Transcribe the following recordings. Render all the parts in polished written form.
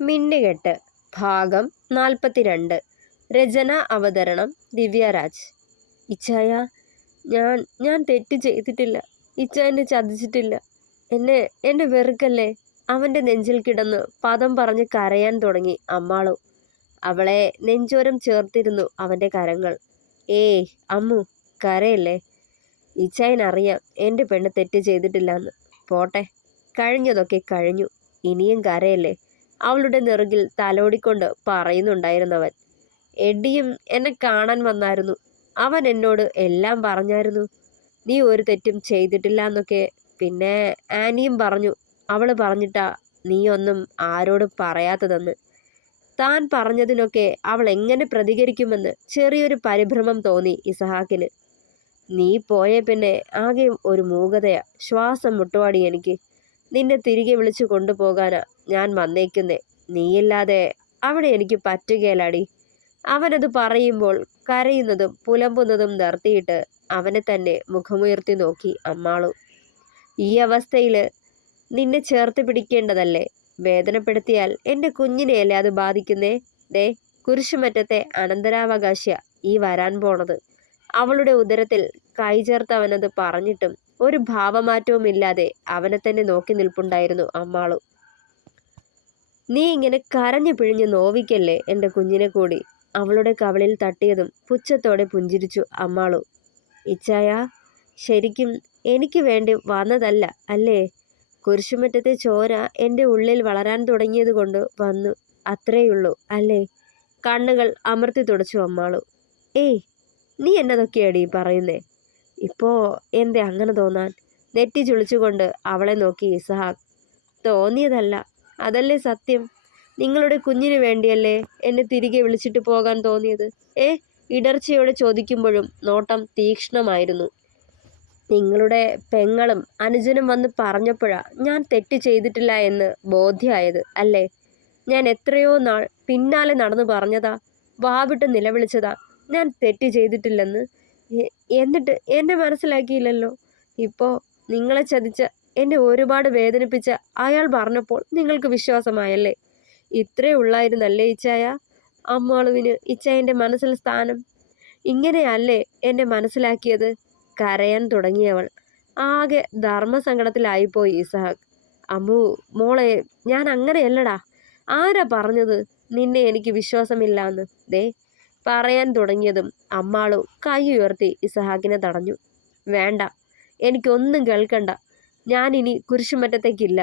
മിന്നുകെട്ട് ഭാഗം 42. രചന അവതരണം ദിവ്യരാജ്. ഇച്ചായ, ഞാൻ തെറ്റ് ചെയ്തിട്ടില്ല. ഇച്ച എന്നെ ചതിച്ചിട്ടില്ല. എന്നെ വെറുക്കല്ലേ. അവൻ്റെ നെഞ്ചിൽ കിടന്ന് പദം പറഞ്ഞ് കരയാൻ തുടങ്ങി അമ്മാളു. അവളെ നെഞ്ചോരം ചേർത്തിരുന്നു അവൻ്റെ കരങ്ങൾ. ഏയ് അമ്മു, കരയല്ലേ. ഇച്ചായനറിയാം എൻ്റെ പെണ്ണ് തെറ്റ് ചെയ്തിട്ടില്ലെന്ന്. പോട്ടെ, കഴിഞ്ഞതൊക്കെ കഴിഞ്ഞു. ഇനിയും കരയല്ലേ. അവളുടെ നെറുകിൽ തലോടിക്കൊണ്ട് പറയുന്നുണ്ടായിരുന്നവൻ. എഡിയും എന്നെ കാണാൻ വന്നായിരുന്നു. അവൻ എന്നോട് എല്ലാം പറഞ്ഞായിരുന്നു. നീ ഒരു തെറ്റും ചെയ്തിട്ടില്ല എന്നൊക്കെ. പിന്നെ ആനിയും പറഞ്ഞു. അവൾ പറഞ്ഞിട്ടാ നീ ഒന്നും ആരോടും പറയാത്തതെന്ന്. താൻ പറഞ്ഞതിനൊക്കെ അവൾ എങ്ങനെ പ്രതികരിക്കുമെന്ന് ചെറിയൊരു പരിഭ്രമം തോന്നി ഇസഹാക്കിന്. നീ പോയ പിന്നെ ആകെ ഒരു മൂകതയാ. ശ്വാസം മുട്ടുവാടി എനിക്ക്. നിന്നെ തിരികെ വിളിച്ചു കൊണ്ടുപോകാനാ ഞാൻ വന്നേക്കുന്നേ. നീയില്ലാതെ അവിടെ എനിക്ക് പറ്റുകയില്ലാടി. അവനത് പറയുമ്പോൾ കരയുന്നതും പുലമ്പുന്നതും നിർത്തിയിട്ട് അവനെ തന്നെ മുഖമുയർത്തി നോക്കി അമ്മാളു. ഈ അവസ്ഥയിൽ നിന്നെ ചേർത്ത് പിടിക്കേണ്ടതല്ലേ. വേദനപ്പെടുത്തിയാൽ എൻ്റെ കുഞ്ഞിനെയല്ലേ അത് ബാധിക്കുന്നേ. ദേ, കുരിശുമറ്റത്തെ അനന്തരാവകാശിയ ഈ വരാൻ പോണത്. അവളുടെ ഉദരത്തിൽ കൈ ചേർത്ത് അവനത് പറഞ്ഞിട്ടും ഒരു ഭാവമാറ്റവുമില്ലാതെ അവനെ തന്നെ നോക്കി നിൽപ്പുണ്ടായിരുന്നു അമ്മാളു. നീ ഇങ്ങനെ കരഞ്ഞു പിഴിഞ്ഞ് നോവിക്കല്ലേ എൻ്റെ കുഞ്ഞിനെ കൂടി. അവളുടെ കവിളിൽ തട്ടിയതും പുച്ഛത്തോടെ പുഞ്ചിരിച്ചു അമ്മാളു. ഇച്ചായ, ശരിക്കും എനിക്ക് വേണ്ടി വന്നതല്ല അല്ലേ. കുരിശുമറ്റത്തെ ചോര എൻ്റെ ഉള്ളിൽ വളരാൻ തുടങ്ങിയത് കൊണ്ട് വന്നു, അത്രയുള്ളൂ അല്ലേ. കണ്ണുകൾ അമർത്തി തുടച്ചു അമ്മാളു. ഏയ്, നീ എന്നതൊക്കെയാടി പറയുന്നേ. ഇപ്പോ എന്തേ അങ്ങനെ തോന്നാൻ. നെറ്റി ചുളിച്ചുകൊണ്ട് അവളെ നോക്കി ഇസഹാക്ക്. തോന്നിയതല്ല, അതല്ലേ സത്യം. നിങ്ങളുടെ കുഞ്ഞിന് വേണ്ടിയല്ലേ എന്നെ തിരികെ വിളിച്ചിട്ട് പോകാൻ തോന്നിയത്. ഇടർച്ചയോടെ ചോദിക്കുമ്പോഴും നോട്ടം തീക്ഷ്ണമായിരുന്നു. നിങ്ങളുടെ പെങ്ങളും അനുജനും വന്ന് പറഞ്ഞപ്പോഴാ ഞാൻ തെറ്റ് ചെയ്തിട്ടില്ല എന്ന് ബോധ്യമായത് അല്ലേ. ഞാൻ എത്രയോ നാൾ പിന്നാലെ നടന്നു പറഞ്ഞതാ, വാവിട്ട് നിലവിളിച്ചതാ ഞാൻ തെറ്റ് ചെയ്തിട്ടില്ലെന്ന്. എന്നിട്ട് എന്നെ മനസ്സിലാക്കിയില്ലല്ലോ. ഇപ്പോൾ നിങ്ങളെ ചതിച്ച, എന്നെ ഒരുപാട് വേദനിപ്പിച്ച അയാൾ പറഞ്ഞപ്പോൾ നിങ്ങൾക്ക് വിശ്വാസമായല്ലേ. ഇത്രേ ഉള്ളായിരുന്നല്ലേ ഇച്ചായ. അമ്മാളുവിന് ഇച്ചായൻ്റെ മനസ്സിൽ സ്ഥാനം. ഇങ്ങനെയല്ലേ എന്നെ മനസ്സിലാക്കിയത്. കരയാൻ തുടങ്ങിയവൾ. ആകെ ധർമ്മസങ്കടത്തിലായിപ്പോയി ഇസഹാക്ക്. അമ്മു മോളെ, ഞാൻ അങ്ങനെയല്ലടാ. ആരാ പറഞ്ഞത് നിന്നെ എനിക്ക് വിശ്വാസമില്ലാന്ന്. ദേ, പറയാൻ തുടങ്ങിയതും അമ്മാളു കൈ ഉയർത്തി ഇസഹാക്കിനെ തടഞ്ഞു. വേണ്ട, എനിക്കൊന്നും കേൾക്കണ്ട. ഞാനിനി കുരിശുമറ്റത്തേക്കില്ല.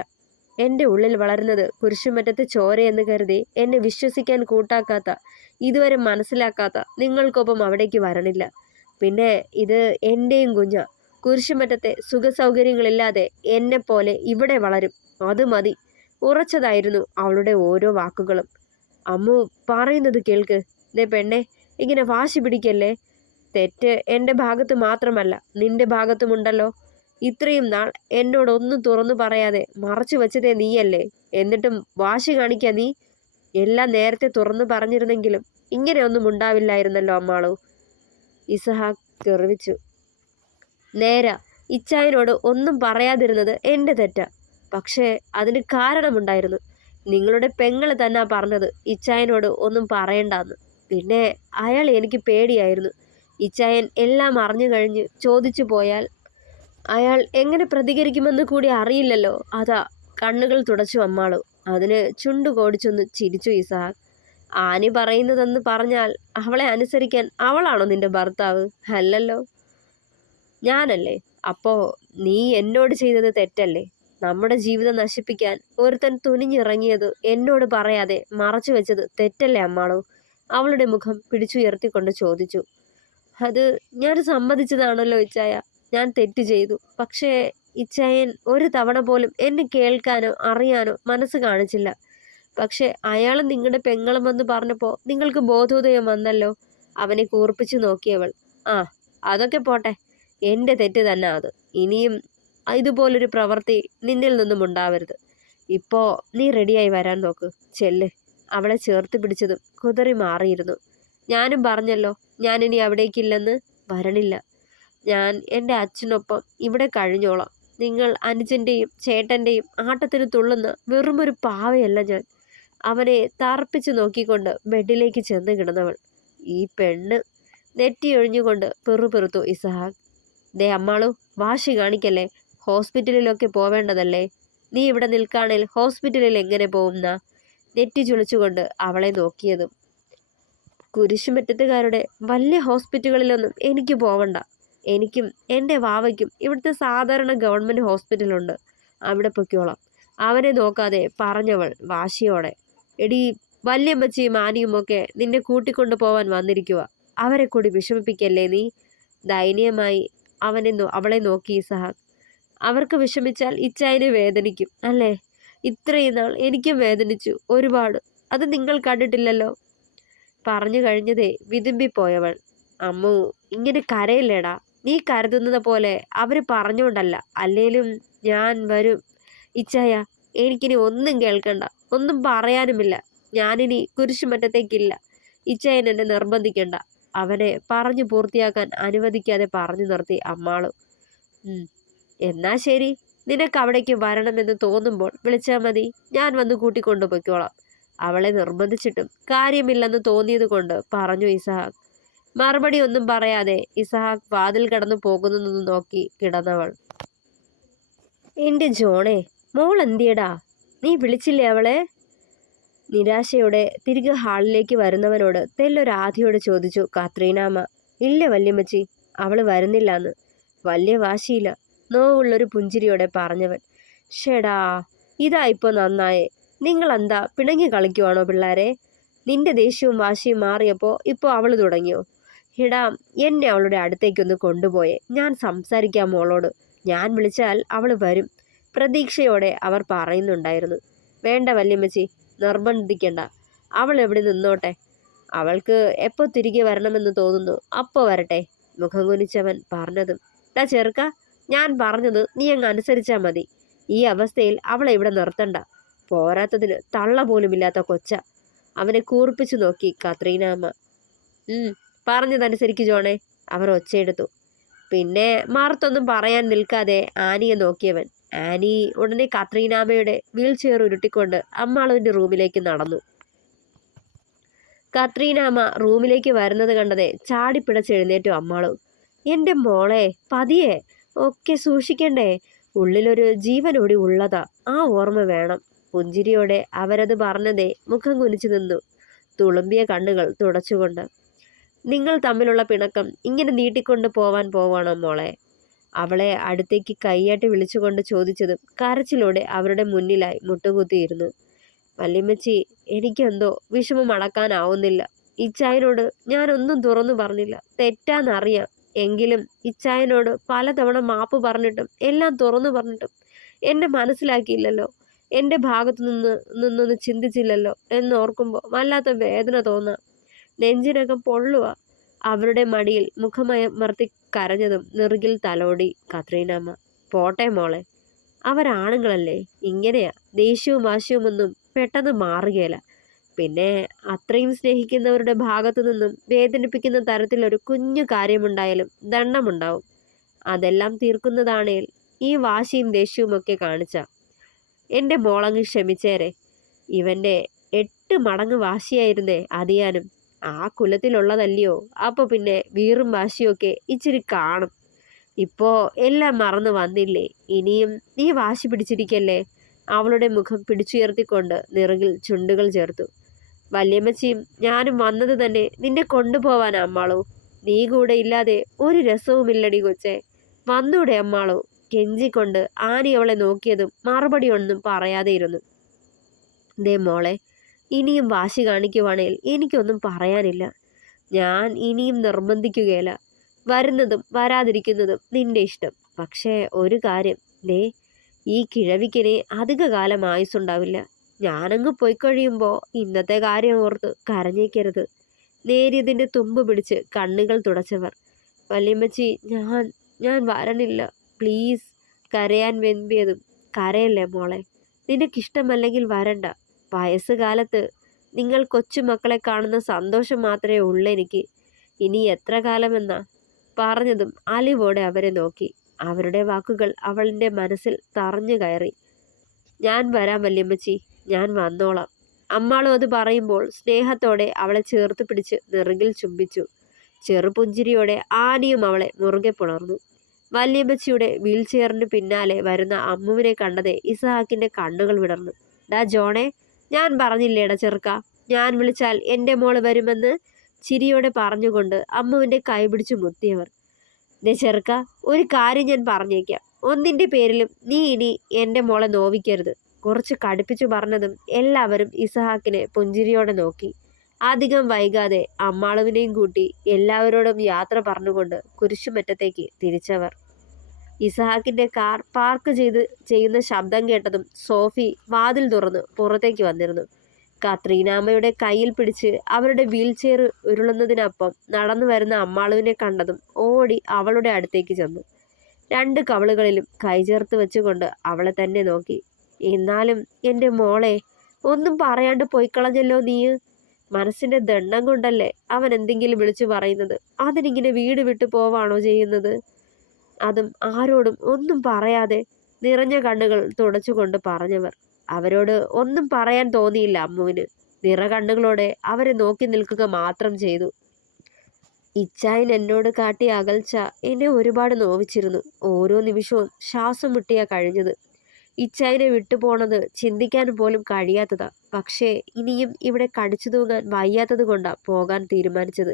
എൻ്റെ ഉള്ളിൽ വളരുന്നത് കുരിശുമറ്റത്തെ ചോരയെന്ന് കരുതി എന്നെ വിശ്വസിക്കാൻ കൂട്ടാക്കാത്ത, ഇതുവരെ മനസ്സിലാക്കാത്ത നിങ്ങൾക്കൊപ്പം അവിടേക്ക് വരണില്ല. പിന്നെ ഇത് എൻ്റെയും കുഞ്ഞ. കുരിശുമറ്റത്തെ സുഖസൗകര്യങ്ങളില്ലാതെ എന്നെപ്പോലെ ഇവിടെ വളരും. അത് മതി. ഉറച്ചതായിരുന്നു അവളുടെ ഓരോ വാക്കുകളും. അമ്മു പറയുന്നത് കേൾക്ക്. ദേ പെണ്ണെ, ഇങ്ങനെ വാശി പിടിക്കല്ലേ. തെറ്റ് എൻ്റെ ഭാഗത്ത് മാത്രമല്ല നിന്റെ ഭാഗത്തുമുണ്ടല്ലോ. ഇത്രയും നാൾ എന്നോടൊന്നും തുറന്നു പറയാതെ മറച്ചു വെച്ചതേ നീയല്ലേ. എന്നിട്ടും വാശി കാണിക്കാ നീ. എല്ലാം നേരത്തെ തുറന്നു പറഞ്ഞിരുന്നെങ്കിലും ഇങ്ങനെയൊന്നും ഉണ്ടാവില്ലായിരുന്നല്ലോ അമ്മാളു. ഇസഹാക്ക് ഗർവിച്ചു. നേരാ, ഇച്ചായനോട് ഒന്നും പറയാതിരുന്നത് എൻ്റെ തെറ്റാ. പക്ഷേ അതിന് കാരണമുണ്ടായിരുന്നു. നിങ്ങളുടെ പെങ്ങള് തന്നെ പറഞ്ഞത് ഇച്ചായനോട് ഒന്നും പറയണ്ടെന്ന്. പിന്നെ അയാൾ എനിക്ക് പേടിയായിരുന്നു. ഇച്ചായൻ എല്ലാം അറിഞ്ഞു കഴിഞ്ഞ് ചോദിച്ചു പോയാൽ അയാൾ എങ്ങനെ പ്രതികരിക്കുമെന്ന് കൂടി അറിയില്ലല്ലോ. അതാ. കണ്ണുകൾ തുടച്ചു അമ്മാളു. അതിന് ചുണ്ടു കോടിച്ചൊന്ന് ചിരിച്ചു ഇസഹാക്ക്. ആനി പറയുന്നതെന്ന് പറഞ്ഞാൽ അവളെ അനുസരിക്കാൻ അവളാണോ നിന്റെ ഭർത്താവ്? അല്ലല്ലോ, ഞാനല്ലേ. അപ്പോ നീ എന്നോട് ചെയ്തത് തെറ്റല്ലേ. നമ്മുടെ ജീവിതം നശിപ്പിക്കാൻ ഒരുത്തൻ തുനിഞ്ഞിറങ്ങിയത് എന്നോട് പറയാതെ മറച്ചു വെച്ചത് തെറ്റല്ലേ അമ്മാളു. അവളുടെ മുഖം പിടിച്ചുയർത്തിക്കൊണ്ട് ചോദിച്ചു. അത് ഞാൻ സമ്മതിച്ചതാണല്ലോ ഇച്ചായ. ഞാൻ തെറ്റ് ചെയ്തു. പക്ഷേ ഇച്ചായൻ ഒരു തവണ പോലും എന്നെ കേൾക്കാനോ അറിയാനോ മനസ്സ് കാണിച്ചില്ല. പക്ഷെ അയാൾ നിങ്ങളുടെ പെങ്ങളും വന്ന് പറഞ്ഞപ്പോൾ നിങ്ങൾക്ക് ബോധോദയം വന്നല്ലോ. അവനെ കൂർപ്പിച്ചു നോക്കിയവൾ. ആ, അതൊക്കെ പോട്ടെ. എൻ്റെ തെറ്റ് തന്നെ അത്. ഇനിയും ഇതുപോലൊരു പ്രവൃത്തി നിന്നിൽ നിന്നും ഉണ്ടാവരുത്. ഇപ്പോൾ നീ റെഡിയായി വരാൻ നോക്ക്. ചെല്ല്. അവളെ ചേർത്ത് പിടിച്ചതും കുതറി മാറിയിരുന്നു. ഞാനും പറഞ്ഞല്ലോ ഞാനിനി അവിടേക്കില്ലെന്ന്. വരണില്ല. ഞാൻ എൻ്റെ അച്ഛനൊപ്പം ഇവിടെ കഴിഞ്ഞോളാം. നിങ്ങൾ അനുജൻ്റെയും ചേട്ടൻ്റെയും ആട്ടത്തിന് തുള്ളുന്ന വെറുമൊരു പാവയല്ല ഞാൻ. അവനെ തറപ്പിച്ചു നോക്കിക്കൊണ്ട് ബെഡിലേക്ക് ചെന്ന് കിടന്നവൾ. ഈ പെണ്ണ് നെറ്റിയൊഴിഞ്ഞുകൊണ്ട് പെറുപെറുത്തു ഇസഹാക്ക്. ദേ അമ്മാളു, വാശി കാണിക്കല്ലേ, ഹോസ്പിറ്റലിലൊക്കെ പോവേണ്ടതല്ലേ, നീ ഇവിടെ നിൽക്കാണേൽ ഹോസ്പിറ്റലിൽ എങ്ങനെ പോകുന്ന? നെറ്റി ചുളിച്ചുകൊണ്ട് അവളെ നോക്കിയതും. കുരിശുമറ്റത്തുകാരുടെ വലിയ ഹോസ്പിറ്റലുകളിലൊന്നും എനിക്ക് പോവണ്ട. എനിക്കും എൻ്റെ വാവയ്ക്കും ഇവിടുത്തെ സാധാരണ ഗവൺമെൻറ് ഹോസ്പിറ്റലുണ്ട്, അവിടെ പൊയ്ക്കോളാം, അവനെ നോക്കാതെ പറഞ്ഞവൾ വാശിയോടെ. എടീ, വല്യമ്മച്ചിയും ആനിയുമൊക്കെ നിന്നെ കൂട്ടിക്കൊണ്ടു പോവാൻ വന്നിരിക്കുക, അവരെ കൂടി വിഷമിപ്പിക്കല്ലേ നീ. ദയനീയമായി അവളെ നോക്കി ഇസഹാക്ക്. അവർക്ക് വിഷമിച്ചാൽ ഇച്ചായനെ വേദനിക്കും അല്ലേ? ഇത്രയും നാൾ എനിക്കും വേദനിച്ചു ഒരുപാട്, അത് നിങ്ങൾ കണ്ടിട്ടില്ലല്ലോ. പറഞ്ഞു കഴിഞ്ഞതേ വിതുമ്പിപ്പോയവൾ. അമ്മു, ഇങ്ങനെ കരയില്ലേടാ, നീ കരുതുന്നത് പോലെ അവർ പറഞ്ഞോണ്ടല്ല, അല്ലേലും ഞാൻ വരും. ഇച്ചായ, എനിക്കിനി ഒന്നും കേൾക്കണ്ട, ഒന്നും പറയാനുമില്ല, ഞാനിനി കുരിശുമറ്റത്തേക്കില്ല. ഇച്ചായൻ എന്നെ നിർബന്ധിക്കണ്ട. അവനെ പറഞ്ഞു പൂർത്തിയാക്കാൻ അനുവദിക്കാതെ പറഞ്ഞു നിർത്തി അമ്മാളു. എന്നാ ശരി, നിനക്ക് അവിടേക്ക് വരണമെന്ന് തോന്നുമ്പോൾ വിളിച്ചാൽ മതി, ഞാൻ വന്ന് കൂട്ടിക്കൊണ്ടു പൊയ്ക്കോളാം. അവളെ നിർബന്ധിച്ചിട്ടും കാര്യമില്ലെന്ന് തോന്നിയത് കൊണ്ട് പറഞ്ഞു ഇസഹാക്ക്. മറുപടി ഒന്നും പറയാതെ ഇസഹാക്ക് വാതിൽ കടന്നു പോകുന്നതെന്ന് നോക്കി കിടന്നവൾ. എൻ്റെ ജോണേ, മോൾ എന്തിയടാ, നീ വിളിച്ചില്ലേ അവളെ? നിരാശയോടെ തിരികെ ഹാളിലേക്ക് വരുന്നവനോട് തെല്ലൊരാധിയോട് ചോദിച്ചു കാത്രീനാമ്മ. ഇല്ല വല്യമ്മച്ചി, അവള് വരുന്നില്ലാന്ന്. വലിയ വാശിയില്ല, നോവുള്ളൊരു പുഞ്ചിരിയോടെ പറഞ്ഞവൻ. ഷേടാ, ഇതാ ഇപ്പോൾ നന്നായേ. നിങ്ങളെന്താ പിണങ്ങി കളിക്കുവാണോ പിള്ളേരെ? നിന്റെ ദേഷ്യവും വാശിയും മാറിയപ്പോൾ ഇപ്പോൾ അവള് തുടങ്ങിയോ? എടാ, എന്നെ അവളുടെ അടുത്തേക്കൊന്ന് കൊണ്ടുപോയേ, ഞാൻ സംസാരിക്കാം മോളോട്. ഞാൻ വിളിച്ചാൽ അവൾ വരും, പ്രതീക്ഷയോടെ അവർ പറയുന്നുണ്ടായിരുന്നു. വേണ്ട വല്യമ്മച്ചി, നിർബന്ധിക്കണ്ട, അവൾ എവിടെ നിന്നോട്ടെ. അവൾക്ക് എപ്പോൾ തിരികെ വരണമെന്ന് തോന്നുന്നു അപ്പോൾ വരട്ടെ. മുഖം കുനിച്ചവൻ പറഞ്ഞതും. ടാ ചെറുക്ക, ഞാൻ പറഞ്ഞത് നീ അങ്ങ് അനുസരിച്ചാൽ മതി. ഈ അവസ്ഥയിൽ അവളെ ഇവിടെ നിർത്തണ്ട. പോരാത്തതിന് തള്ള പോലുമില്ലാത്ത കൊച്ച. അവനെ കൂർപ്പിച്ചു നോക്കി കത്രീനാമ്മ. പറഞ്ഞതനുസരിക്ക് ജോണേ, അവർ ഒച്ചയെടുത്തു. പിന്നെ മറുത്തൊന്നും പറയാൻ നിൽക്കാതെ ആനിയെ നോക്കിയവൻ. ആനി ഉടനെ കത്രീനാമ്മയുടെ വീൽ ചെയർ ഉരുട്ടിക്കൊണ്ട് അമ്മാളുവിൻ്റെ റൂമിലേക്ക് നടന്നു. കത്രീനാമ്മ റൂമിലേക്ക് വരുന്നത് കണ്ടതേ ചാടിപ്പിടച്ചെഴുന്നേറ്റു അമ്മാളു. എൻ്റെ മോളെ, പതിയെ ഒക്കെ സൂക്ഷിക്കണ്ടേ, ഉള്ളിലൊരു ജീവനോടി ഉള്ളതാ, ആ ഓർമ്മ വേണം. പുഞ്ചിരിയോടെ അവരത് പറഞ്ഞതേ മുഖം കുനിച്ചു നിന്നു, തുളുമ്പിയ കണ്ണുകൾ തുടച്ചുകൊണ്ട്. നിങ്ങൾ തമ്മിലുള്ള പിണക്കം ഇങ്ങനെ നീട്ടിക്കൊണ്ട് പോവാണോ മോളെ? അവളെ അടുത്തേക്ക് കൈയാട്ടി വിളിച്ചുകൊണ്ട് ചോദിച്ചതും കരച്ചിലോടെ അവരുടെ മുന്നിലായി മുട്ടുകുത്തിയിരുന്നു. വല്യമ്മച്ചി, എനിക്കെന്തോ വിഷമം അടക്കാനാവുന്നില്ല. ഇച്ചായനോട് ഞാനൊന്നും തുറന്നു പറഞ്ഞില്ല, തെറ്റാന്നറിയാം. എങ്കിലും ഇച്ചായനോട് പലതവണ മാപ്പ് പറഞ്ഞിട്ടും എല്ലാം തുറന്നു പറഞ്ഞിട്ടും എന്നെ മനസ്സിലാക്കിയില്ലല്ലോ, എൻ്റെ ഭാഗത്തു നിന്നൊന്ന് ചിന്തിച്ചില്ലല്ലോ എന്നോർക്കുമ്പോൾ വല്ലാത്ത വേദന തോന്നാം. നെഞ്ചിനകം പൊള്ളുക. അവരുടെ മടിയിൽ മുഖമർത്തി കരഞ്ഞതും നെറുകിൽ തലോടി കത്രീനാമ്മ. പോട്ടെ മോളെ, അവരാണുങ്ങളല്ലേ, ഇങ്ങനെയാ. ദേഷ്യവും വാശിയും ഒന്നും പെട്ടെന്ന് മാറുകയില്ല. പിന്നെ അത്രയും സ്നേഹിക്കുന്നവരുടെ ഭാഗത്തു നിന്നും വേദനിപ്പിക്കുന്ന തരത്തിലൊരു കുഞ്ഞു കാര്യമുണ്ടായാലും ദണ്ഡമുണ്ടാവും. അതെല്ലാം തീർക്കുന്നതാണേൽ ഈ വാശിയും ദേഷ്യവും ഒക്കെ കാണിച്ച എൻ്റെ മോളങ്ങ് ക്ഷമിച്ചേരെ. ഇവൻ്റെ 8 മടങ്ങ് വാശിയായിരുന്നേ അതിയാനും. ആ കുലത്തിലുള്ളതല്ലയോ, അപ്പോൾ പിന്നെ വീറും വാശിയൊക്കെ ഇച്ചിരി കാണും. ഇപ്പോൾ എല്ലാം മറന്നു വന്നില്ലേ, ഇനിയും നീ വാശി പിടിച്ചിരിക്കല്ലേ. അവളുടെ മുഖം പിടിച്ചുയർത്തിക്കൊണ്ട് നിറകിൽ ചുണ്ടുകൾ ചേർത്തു. വല്യമ്മച്ചിയും ഞാനും വന്നത് തന്നെ നിന്നെ കൊണ്ടുപോവാനാ അമ്മാളോ. നീ കൂടെ ഇല്ലാതെ ഒരു രസവുമില്ലടി കൊച്ചേ, വന്നൂടെ അമ്മാളോ. കെഞ്ചിക്കൊണ്ട് ആനി അവളെ നോക്കിയതും മറുപടി ഒന്നും പറയാതെ ഇരുന്നു. ദേ മോളെ, ഇനിയും വാശി കാണിക്കുവാണേൽ എനിക്കൊന്നും പറയാനില്ല. ഞാൻ ഇനിയും നിർബന്ധിക്കുകയില്ല. വരുന്നതും വരാതിരിക്കുന്നതും നിന്റെ ഇഷ്ടം. പക്ഷേ ഒരു കാര്യം, ദേ ഈ കിഴവിക്കിനെ അധിക കാലം ആയുസ്സുണ്ടാവില്ല. ഞാനങ്ങ് പോയിക്കഴിയുമ്പോൾ ഇന്നത്തെ കാര്യം ഓർത്ത് കരഞ്ഞേക്കരുത്. നേരിയതിൻ്റെ തുമ്പ് പിടിച്ച് കണ്ണുകൾ തുടച്ചവർ. വല്യമ്മച്ചി, ഞാൻ വരണില്ല പ്ലീസ്. കരയാൻ വെമ്പിയതും. കരയല്ലേ മോളെ, നിനക്കിഷ്ടമല്ലെങ്കിൽ വരണ്ട. വയസ്സുകാലത്ത് നിങ്ങൾ കൊച്ചുമക്കളെ കാണുന്ന സന്തോഷം മാത്രമേ ഉള്ളൂ എനിക്ക്. ഇനി എത്ര കാലമെന്നാ? പറഞ്ഞതും അലിവോടെ അവരെ നോക്കി. അവരുടെ വാക്കുകൾ അവളുടെ മനസ്സിൽ തറഞ്ഞു കയറി. ഞാൻ വരാം വല്യമ്മച്ചി, ഞാൻ വന്നോളാം. അമ്മാളും അത് പറയുമ്പോൾ സ്നേഹത്തോടെ അവളെ ചേർത്ത് പിടിച്ച് നെറുകിൽ ചുംബിച്ചു. ചെറുപുഞ്ചിരിയോടെ ആനിയും അവളെ മുറുകെ പുണർന്നു. വല്യമ്മച്ചിയുടെ വീൽ ചെയറിന് പിന്നാലെ വരുന്ന അമ്മുവിനെ കണ്ടതേ ഇസഹാക്കിന്റെ കണ്ണുകൾ വിടർന്നു. ഡാ ജോണേ, ഞാൻ പറഞ്ഞില്ലേടാ ചെറുക്ക, ഞാൻ വിളിച്ചാൽ എൻ്റെ മോള് വരുമെന്ന് ചിരിയോടെ പറഞ്ഞുകൊണ്ട് അമ്മുവിൻ്റെ കൈ പിടിച്ചു മുത്തിയവർ. ദേ ചെറുക്ക, ഒരു കാര്യം ഞാൻ പറഞ്ഞേക്കാം. ഒന്നിൻ്റെ പേരിലും നീ ഇനി എൻ്റെ മോളെ നോവിക്കരുത്. കുറച്ച് കടുപ്പിച്ചു പറഞ്ഞതും എല്ലാവരും ഇസഹാക്കിനെ പുഞ്ചിരിയോടെ നോക്കി. അധികം വൈകാതെ അമ്മാളുവിനെയും കൂട്ടി എല്ലാവരോടും യാത്ര പറഞ്ഞുകൊണ്ട് കുരിശുമറ്റത്തേക്ക് തിരിച്ചവർ. ഇസഹാക്കിന്റെ കാർ പാർക്ക് ചെയ്യുന്ന ശബ്ദം കേട്ടതും സോഫി വാതിൽ തുറന്ന് പുറത്തേക്ക് വന്നിരുന്നു. കത്രീനാമ്മയുടെ കയ്യിൽ പിടിച്ച് അവരുടെ വീൽ ചെയർ ഉരുളുന്നതിനൊപ്പം നടന്നു വരുന്ന അമ്മാളുവിനെ കണ്ടതും ഓടി അവളുടെ അടുത്തേക്ക് ചെന്നു. 2 കവളുകളിലും കൈചേർത്ത് വെച്ചുകൊണ്ട് അവളെ തന്നെ നോക്കി. എന്നാലും എൻ്റെ മോളെ, ഒന്നും പറയാണ്ട് പോയിക്കളഞ്ഞല്ലോ നീ. മനസ്സിന്റെ ദണ്ണം കൊണ്ടല്ലേ അവൻ എന്തെങ്കിലും വിളിച്ചു പറയുന്നത്. അതിനിങ്ങനെ വീട് വിട്ടു പോവാണോ ചെയ്യുന്നത്? അതും ആരോടും ഒന്നും പറയാതെ. നിറഞ്ഞ കണ്ണുകൾ തുടച്ചുകൊണ്ട് പറഞ്ഞവർ. അവരോട് ഒന്നും പറയാൻ തോന്നിയില്ല അമ്മുവിന്. നിറകണ്ണുകളോടെ അവരെ നോക്കി നിൽക്കുക മാത്രം ചെയ്തു. ഇച്ചായൻ എന്നോട് കാട്ടിയ അകൽച്ച എന്നെ ഒരുപാട് നോവിച്ചിരുന്നു. ഓരോ നിമിഷവും ശ്വാസം മുട്ടിയാ കഴിഞ്ഞത്. ഇച്ചായനെ വിട്ടുപോണത് ചിന്തിക്കാൻ പോലും കഴിയാത്തതാ. പക്ഷേ ഇനിയും ഇവിടെ കടിച്ചു തൂങ്ങാൻ വയ്യാത്തത് കൊണ്ടാ പോകാൻ തീരുമാനിച്ചത്.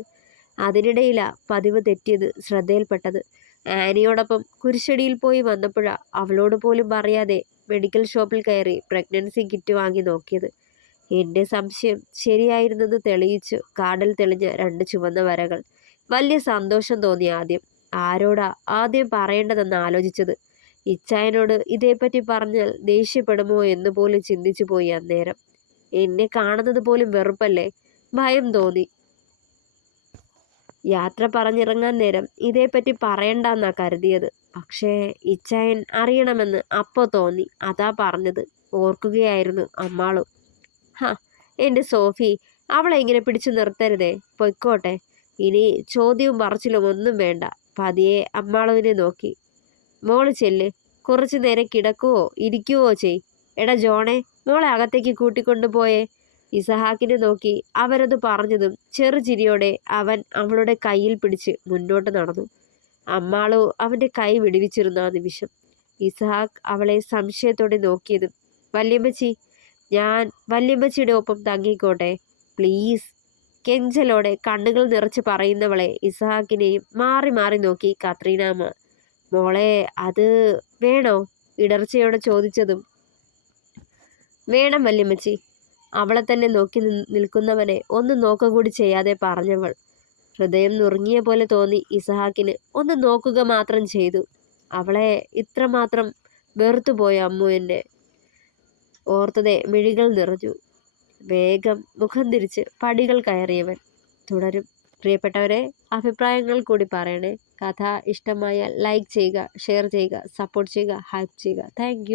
അതിനിടയിലാ പതിവ് തെറ്റിയത് ശ്രദ്ധയിൽപ്പെട്ടത്. ആനിയോടൊപ്പം കുരിശടിയിൽ പോയി വന്നപ്പോഴാ അവളോട് പോലും പറയാതെ മെഡിക്കൽ ഷോപ്പിൽ കയറി പ്രഗ്നൻസി കിറ്റ് വാങ്ങി നോക്കിയത്. എൻ്റെ സംശയം ശരിയായിരുന്നെന്ന് തെളിയിച്ചു കാർഡിൽ തെളിഞ്ഞ 2 ചുവന്ന വരകൾ. വലിയ സന്തോഷം തോന്നി. ആരോടാ ആദ്യം പറയേണ്ടതെന്ന് ആലോചിച്ചത്. ഇച്ചായനോട് ഇതേപ്പറ്റി പറഞ്ഞാൽ ദേഷ്യപ്പെടുമോ എന്ന് പോലും ചിന്തിച്ചു പോയി അന്നേരം. എന്നെ കാണുന്നത് പോലും വെറുപ്പല്ലേ? ഭയം തോന്നി. യാത്ര പറഞ്ഞിറങ്ങാൻ നേരം ഇതേപ്പറ്റി പറയണ്ടെന്നാ കരുതിയത്. പക്ഷേ ഇച്ചായൻ അറിയണമെന്ന് അപ്പോൾ തോന്നി. അതാ പറഞ്ഞത്. ഓർക്കുകയായിരുന്നു അമ്മാളും. എൻ്റെ സോഫി, അവളെ ഇങ്ങനെ പിടിച്ചു നിർത്തരുതേ. പൊയ്ക്കോട്ടെ. ഇനി ചോദ്യവും പറച്ചിലും ഒന്നും വേണ്ട. പതിയെ അമ്മാളുവിനെ നോക്കി. മോള് ചെല്ല്. കുറച്ചു നേരം കിടക്കുവോ ഇരിക്കുവോ ചെയ്. എടാ ജോണേ, മോളെ അകത്തേക്ക് കൂട്ടിക്കൊണ്ടുപോയേ. ഇസഹാക്കിനെ നോക്കി അവരത് പറഞ്ഞതും ചെറുചിരിയോടെ അവൻ അവളുടെ കയ്യിൽ പിടിച്ച് മുന്നോട്ട് നടന്നു. അമ്മാളു അവൻ്റെ കൈ വിടുവിച്ചിരുന്ന ആ നിമിഷം ഇസഹാക്ക് അവളെ സംശയത്തോടെ നോക്കിയതും, വല്യമ്മച്ചി, ഞാൻ വല്യമ്മച്ചിയുടെ ഒപ്പം തങ്ങിക്കോട്ടെ പ്ലീസ്. കെഞ്ചലോടെ കണ്ണുകൾ നിറച്ച് പറയുന്നവളെ ഇസഹാക്കിനെയും മാറി മാറി നോക്കി കത്രീനാമ്മ. മോളെ, അത് വേണോ? ഇടർച്ചയോടെ ചോദിച്ചതും, വേണം വല്യമ്മച്ചി. അവളെ തന്നെ നോക്കി നിൽക്കുന്നവനെ ഒന്ന് നോക്ക കൂടി ചെയ്യാതെ പറഞ്ഞവൾ. ഹൃദയം നുറുങ്ങിയ പോലെ തോന്നി ഇസഹാക്കിന്. ഒന്ന് നോക്കുക മാത്രം ചെയ്തു. അവളെ ഇത്രമാത്രം വെറുത്തുപോയ അമ്മു എന്നെ ഓർത്തതെ മിഴികൾ നിറഞ്ഞു. വേഗം മുഖം തിരിച്ച് പടികൾ കയറിയവൻ. തുടരും. പ്രിയപ്പെട്ടവരെ, അഭിപ്രായങ്ങൾ കൂടി പറയണേ. കഥ ഇഷ്ടമായാൽ ലൈക്ക് ചെയ്യുക, ഷെയർ ചെയ്യുക, സപ്പോർട്ട് ചെയ്യുക, ഹൈപ്പ് ചെയ്യുക. താങ്ക്